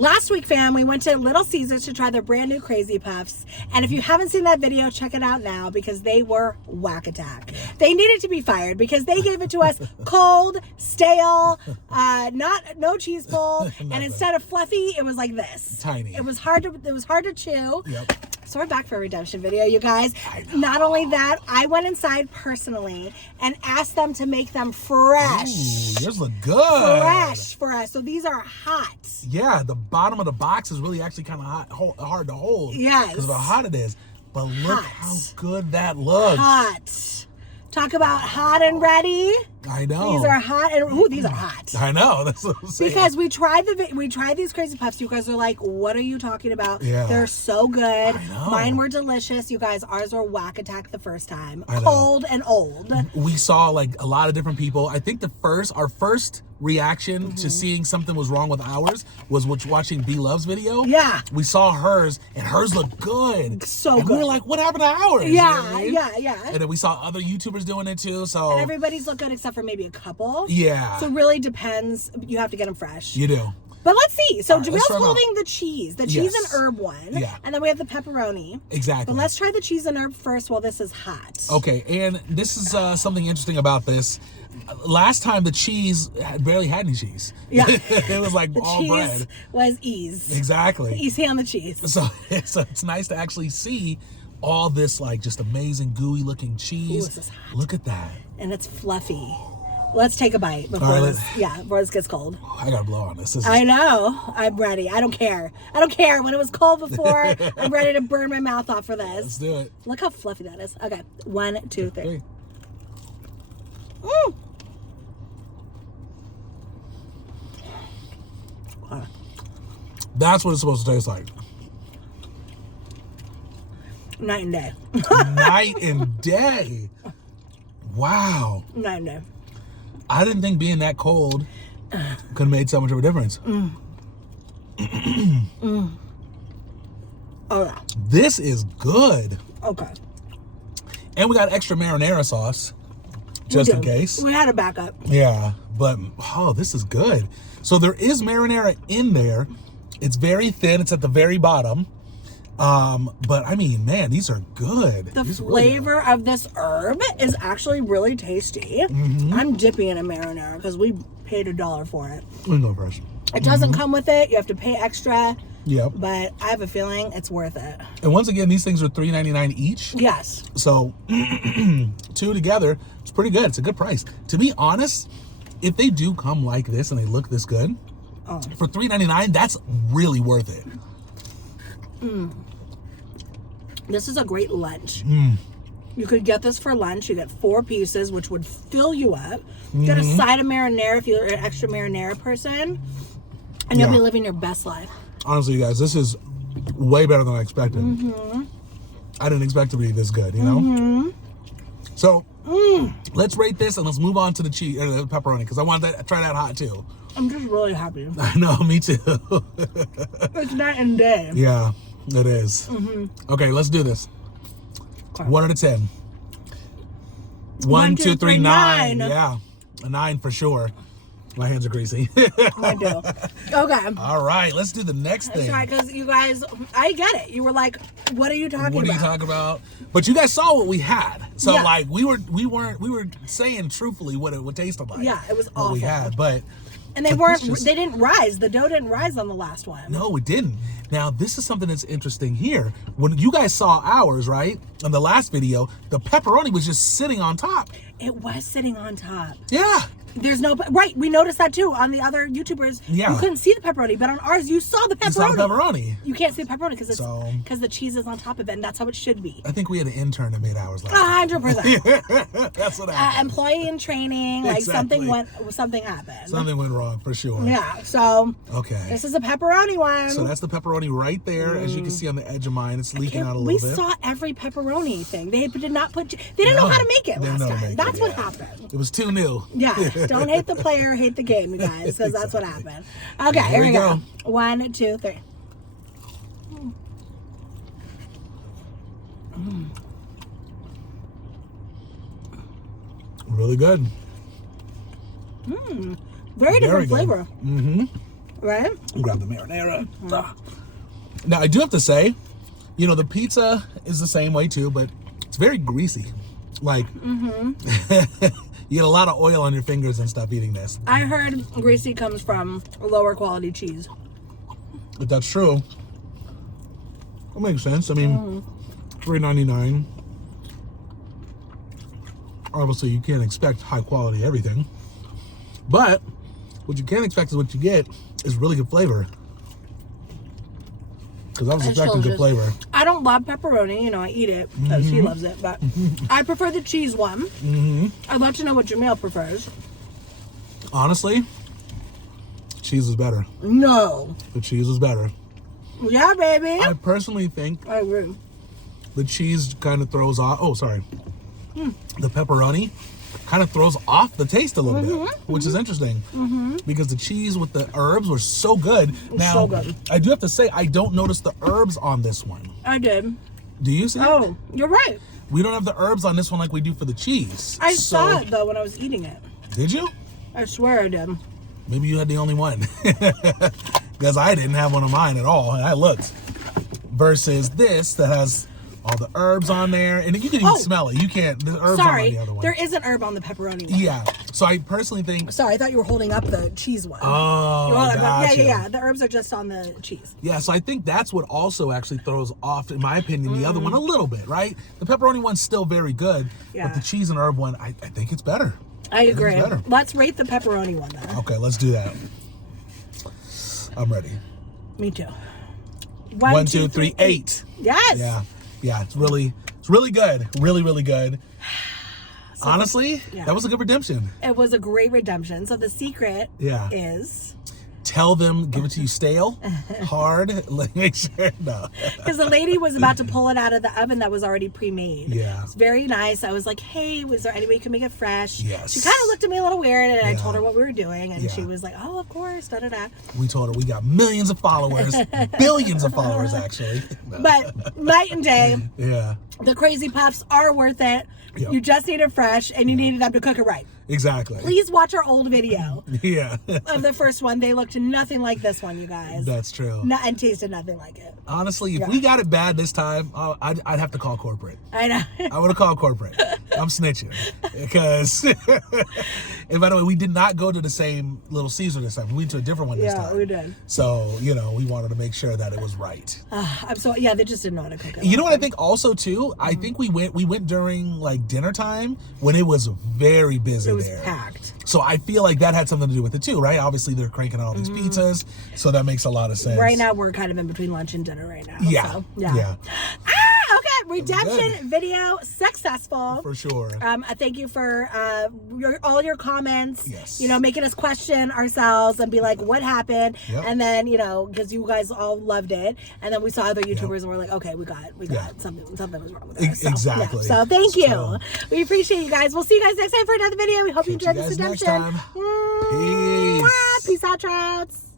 Last week, fam, we went to Little Caesars to try their brand new Crazy Puffs. And if you haven't seen that video, check it out now because they were whack attack. They needed to be fired because they gave it to us cold, stale, no cheese pull, and instead of fluffy, it was like this. Tiny. It was hard to chew. Yep. So we're back for a redemption video, you guys. Not only that, I went inside personally and asked them to make them fresh. Ooh, yours look good. Fresh for us. So these are hot. Yeah, the bottom of the box is really actually kind of hard to hold. Yes. Because of how hot it is. But look how good that looks. Hot. Talk about hot and ready. I know. These are hot and these are hot. I know. That's what I'm saying. Because we tried these Crazy Puffs. You guys are like, what are you talking about? Yeah. They're so good. I know. Mine were delicious. You guys, ours were whack attack the first time. I know. Cold and old. We saw like a lot of different people. I think our first reaction to seeing something was wrong with ours was watching B Love's video. Yeah. We saw hers and hers looked good. So and good. We were like, what happened to ours? Yeah, you know what I mean? yeah. And then we saw other YouTubers doing it too. So And everybody's look good except for maybe a couple. Yeah. So it really depends. You have to get them fresh. You do. But let's see. So Right, Jamil's holding the cheese and herb one. Yeah. And then we have the pepperoni. Exactly. But let's try the cheese and herb first while this is hot. Okay, and this is something interesting about this. Last time the cheese barely had any cheese. Yeah. It was like the all cheese bread. was ease. Exactly. Easy on the cheese. So it's nice to actually see all this like just amazing gooey looking cheese. Ooh, this is hot. Look at that. And it's fluffy. Let's take a bite before before this gets cold. I gotta blow on this. I know. I'm ready. I don't care. When it was cold before, I'm ready to burn my mouth off for this. Let's do it. Look how fluffy that is. Okay. 1, 2, 3. Okay. That's what it's supposed to taste like. Night and day. Night and day. Wow. Night and day. I didn't think being that cold could have made so much of a difference. Oh, yeah. This is good. Okay. And we got extra marinara sauce, just in case. We had a backup. Yeah, but, this is good. So there is marinara in there. It's very thin. It's at the very bottom. But, I mean, man, these are good. The flavor of this herb is actually really tasty. I'm dipping in a marinara because we paid $1 for it. No pressure. It doesn't come with it. You have to pay extra. Yep. But I have a feeling it's worth it. And once again, these things are $3.99 each. Yes. So 2 together, it's pretty good. It's a good price. To be honest, if they do come like this and they look this good, for $3.99, that's really worth it. This is a great lunch. You could get this for lunch. You get 4 pieces, which would fill you up. Get a side of marinara if you're an extra marinara person. And you'll be living your best life. Honestly, you guys, this is way better than I expected. I didn't expect it to be this good, you know? So, let's rate this and let's move on to the cheese, the pepperoni, because I want to try that hot too. I'm just really happy. I know, me too. It's night and day. Yeah, it is. Okay, let's do this. 1 out of 10. 1, 2, 3, 9. Yeah, a 9 for sure. My hands are greasy. I do. Okay. All right, let's do the next thing. That's right, because you guys, I get it. You were like, what are you talking about? What are you talking about? But you guys saw what we had. So like we were saying truthfully what it would taste like. Yeah, it was awful. What we had, but and they didn't rise. The dough didn't rise on the last one. No, it didn't. Now, this is something that's interesting here. When you guys saw ours, right, in the last video, the pepperoni was just sitting on top. It was sitting on top. Yeah. There's no, right, we noticed that too on the other YouTubers. Yeah. You couldn't see the pepperoni, but on ours, you saw the pepperoni. You saw the pepperoni. You can't see the pepperoni because the cheese is on top of it, and that's how it should be. I think we had an intern that made ours last time. 100%. That's what happened. Employee in training, like something happened. Something went wrong, for sure. Yeah, so okay. This is a pepperoni one. So that's the pepperoni right there. As you can see on the edge of mine, it's leaking out a little bit. We saw every pepperoni thing. They did not put, they didn't know how to make it last time. That's what happened. It was too new. Yeah, don't hate the player, hate the game, you guys, because that's what happened. Okay, here we go. 1, 2, 3. Really good. Very different flavor. Right? Grab the marinara. Now, I do have to say, you know, the pizza is the same way too, but it's very greasy. Like, you get a lot of oil on your fingers and stuff eating this. I heard greasy comes from lower quality cheese. But that's true. That makes sense. I mean, $3.99. Obviously, you can't expect high quality everything. But what you can expect is what you get is really good flavor. Because I was expecting good flavor. I don't love pepperoni. You know, I eat it because he loves it. But I prefer the cheese one. I'd love to know what Jamil prefers. Honestly, cheese is better. No. The cheese is better. Yeah, baby. I personally think I agree. the cheese kind of throws off. Oh, sorry. The pepperoni kind of throws off the taste a little bit, which is interesting because the cheese with the herbs were so good. Now, so good. I do have to say, I don't notice the herbs on this one. I did. Do you see? Oh, you're right. We don't have the herbs on this one like we do for the cheese. I saw it though when I was eating it. Did you? I swear I did. Maybe you had the only one. Because I didn't have one of mine at all, and I looked. Versus this that has all the herbs on there, and you can even smell it. You can't. The herbs aren't on the other one. There is an herb on the pepperoni one. Yeah. So I personally think. Sorry, I thought you were holding up the cheese one. Oh, gotcha. Yeah. The herbs are just on the cheese. Yeah, so I think that's what also actually throws off, in my opinion, the other one a little bit, right? The pepperoni one's still very good, but the cheese and herb one, I think it's better. I agree. Let's rate the pepperoni one then. Okay, let's do that. I'm ready. Me too. 1, 2, 3, 8. Yes. Yeah. It's really good. Really good. So, honestly, that was a good redemption. It was a great redemption. So the secret is tell them, give it to you stale, hard, make sure, no. Because the lady was about to pull it out of the oven that was already pre-made. Yeah. It's very nice. I was like, hey, was there any way you could make it fresh? Yes. She kind of looked at me a little weird, and I told her what we were doing, and she was like, oh, of course, da-da-da. We told her we got millions of followers, billions of followers, actually. No. But night and day, yeah, the Crazy Puffs are worth it. Yep. You just need it fresh, and you needed them to cook it right. Exactly. Please watch our old video. Yeah. Of the first one. They looked nothing like this one, you guys. That's true. And tasted nothing like it. Honestly, if we got it bad this time, I'd have to call corporate. I know. I would have called corporate. I'm snitching. Because, and by the way, we did not go to the same Little Caesar this time. We went to a different one this time. Yeah, we did. So, you know, we wanted to make sure that it was right. They just didn't know how to cook it. You know what I think also, too? I think we went during, like, dinner time when it was very busy. It was packed. So I feel like that had something to do with it too, right? Obviously they're cranking out all these pizzas, so that makes a lot of sense. Right now we're kind of in between lunch and dinner right now. Yeah. So, yeah. Okay, redemption video successful. For sure. Thank you for all your comments. Yes. You know, making us question ourselves and be like, what happened? Yep. And then, you know, because you guys all loved it, and then we saw other YouTubers and we're like, okay, we got something was wrong with us. So, exactly. So thank you. We appreciate you guys. We'll see you guys next time for another video. We hope you enjoyed this redemption. Next time. Peace. Peace out, trouts.